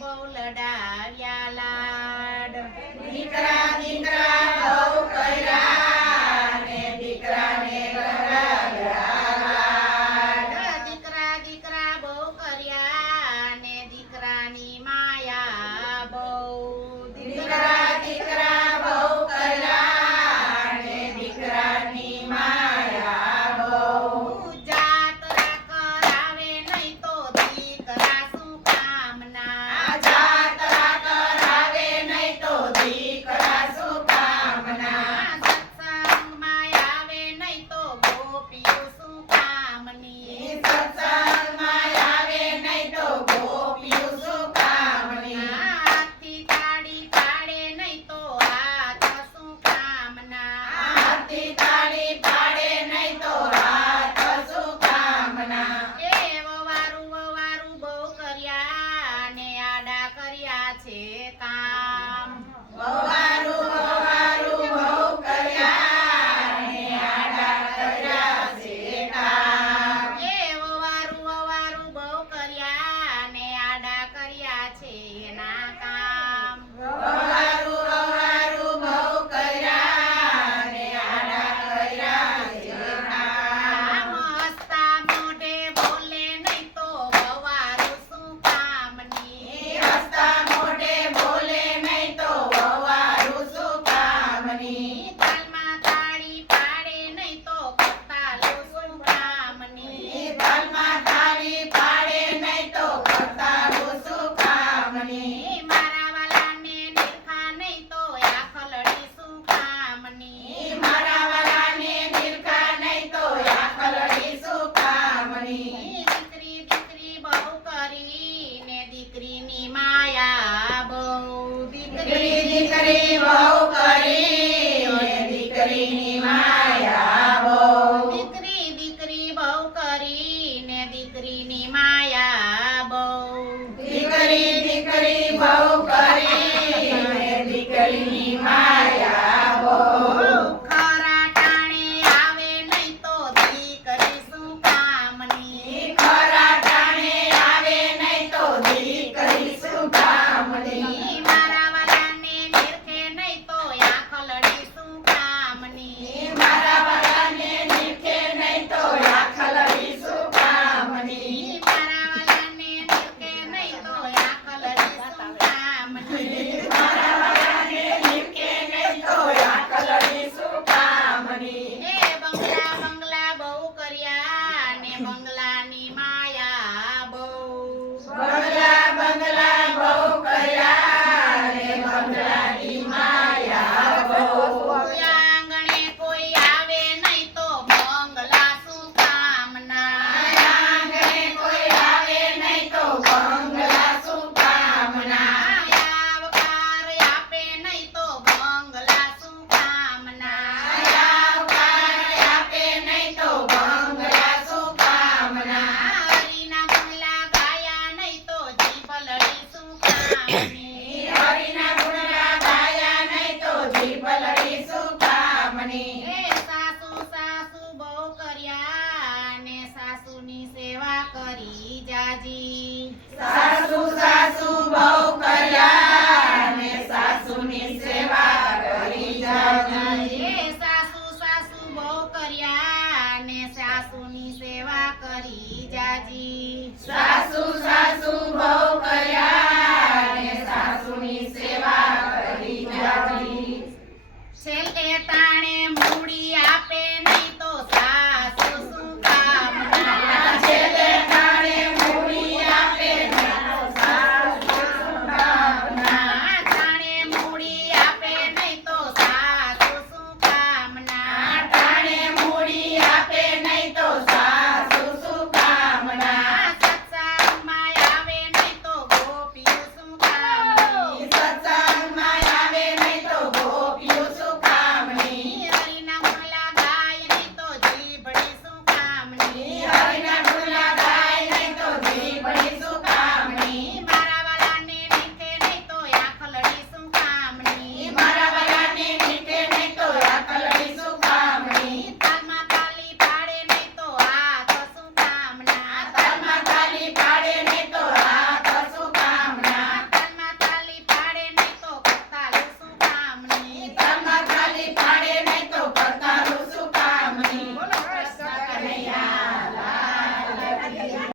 બહુ લડાવ્યા લાડ દીકરા દીકરા બહુ કર્યા ને દીકરાને કરાવ્યા લાડ. દીકરા દીકરા બહુ કર્યા ને દીકરાની માયા બહુ દીકરા દીકરા બહુ કર્યા ને દીકરાની માયા બહુ. જાત્રા કરાવે નહીં તો દીકરા શું કામના જાત્રા કરાવે નહીં તો દીકરા શું કામના. સત્સંગમાં આવે નહીં તો ગોપીઓ શું કામની સત્સંગમાં આવે નહીં તો ગોપીઓ શું કામની. હાથથી તાળી પાડે નહીં તો હાથ શું કામના હાથથી તાળી પાડે નહીં તો હાથ શું કામના. એ વવારું બહુ કર્યા ને આડા કર્યા છે કામ વવારું બહુ કર્યા ને આડા કર્યા છે કામ. એ વવારું બહુ કર્યા ને આડા કર્યા છે એના કામ વવારું બહુ કર્યા ને આડા કર્યા છે કામ. હસતા મોઢે બોલે નહીં તો વવારું શું કામની હસતા મોઢે બોલે નહીં તો વવારું શું કામની. તાલમાં તાળી પાડે નહીં તો કરતાલો શું કામની તાલમાં તાળી પાડે નહીં તો કરતાલું શું કામની. મારા વાલાને નિરખા નહીં તો આખલડી શું કામની મારા વાલાને નિરખા નહીં તો આખલડી શું કામની. દીકરી દીકરી બહુ કરી ને દીકરીની માયા બહુ દીકરી દીકરી બહુ કરી ને દીકરીની માયા બહુ. દીકરી દીકરી બહુ કરી ને દીકરીની માયા બહુ દીકરી દીકરી બહુ કરી ને દીકરીની માયા બહુ. ખરા ટાણે આવે નહીં તો દીકરી શું કામની ખરા ટાણે આવે નહીં તો દીકરી શું કામની. મારા વાલાને નિરખે નહીં તો આખલડી શું કામની મારા વાલાને નિરખે નહીં તો આખલડી શું કામની. મારા વાલાને નિરખે નહીં તો આખલડી શું કામની મારા વાલાને નિરખે નહીં તો આખલડી શું કામની. એ બંગલા બહુ કર્યા ને બંગલાની માયા બહુ બંગલા બહુ કર્યા ને બંગલાની માયા બહુ. આંગણે કોઈ આવે નહીં તો બંગલા શું કામના આંગણે કોઈ આવે નહીં તો બંગલા શું કામના. આવકાર આપે નહીં તો બંગલા શું કામના આવકાર આપે નહીં તો બંગલા શું કામના. હરીના બંગલા ગાયા નહીં તો જીભલડી શું કામની